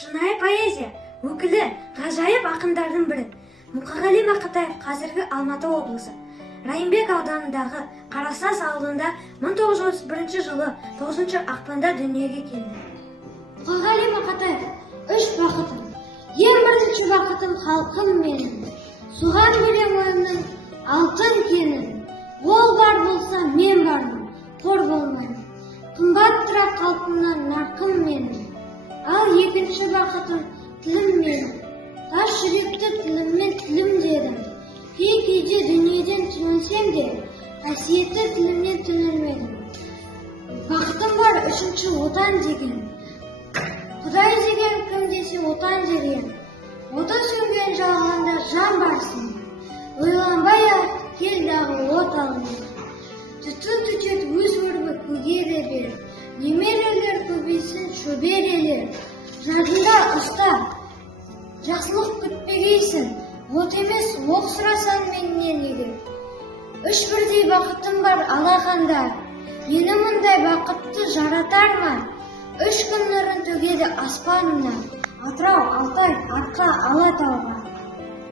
шынайы поэзия өкілі ғажайып ақындардың бірі. Мұқағали Мақатаев қазіргі Алматы облысы Райымбек ауданындағы Қарасаз ауылында 1931 жылы 9 ақпанда дүниеге келді. Мұқағали Мақатаев: үш бақытым, ең бірінші бақытым халқым менің, суған берем ойымның алтын кенін, ол бар болса мен бармын, қор болмаймын, қымбаттыра қалпымнан нарқым менің. Ал екінші бақытым тілім менің, тас жүректі тіліммен тілім дедім. Кей-кейде дүниеден түңілсем де, қасиетті тілімнен түңілмедім. Бақытым бар үшінші отан деген. Құдай деген кім десе отан деген. Оты сөнген жалғанда жан барсың. Ойланбай-ақ кел дағы от алыныр. Түтет өз өрбі көгере бер. Немерелер көбейсін шөберелер. Жадында ұста, жақсылық күтпегейсің. От емес оқ сұрасан меннен егер. Үш бірдей бақытым бар алақанда. Мені мұндай бақытты жаратар ма? Үш күн нұрын төгеді аспанына. Атырау, Алтай, Арқа, Алатауға.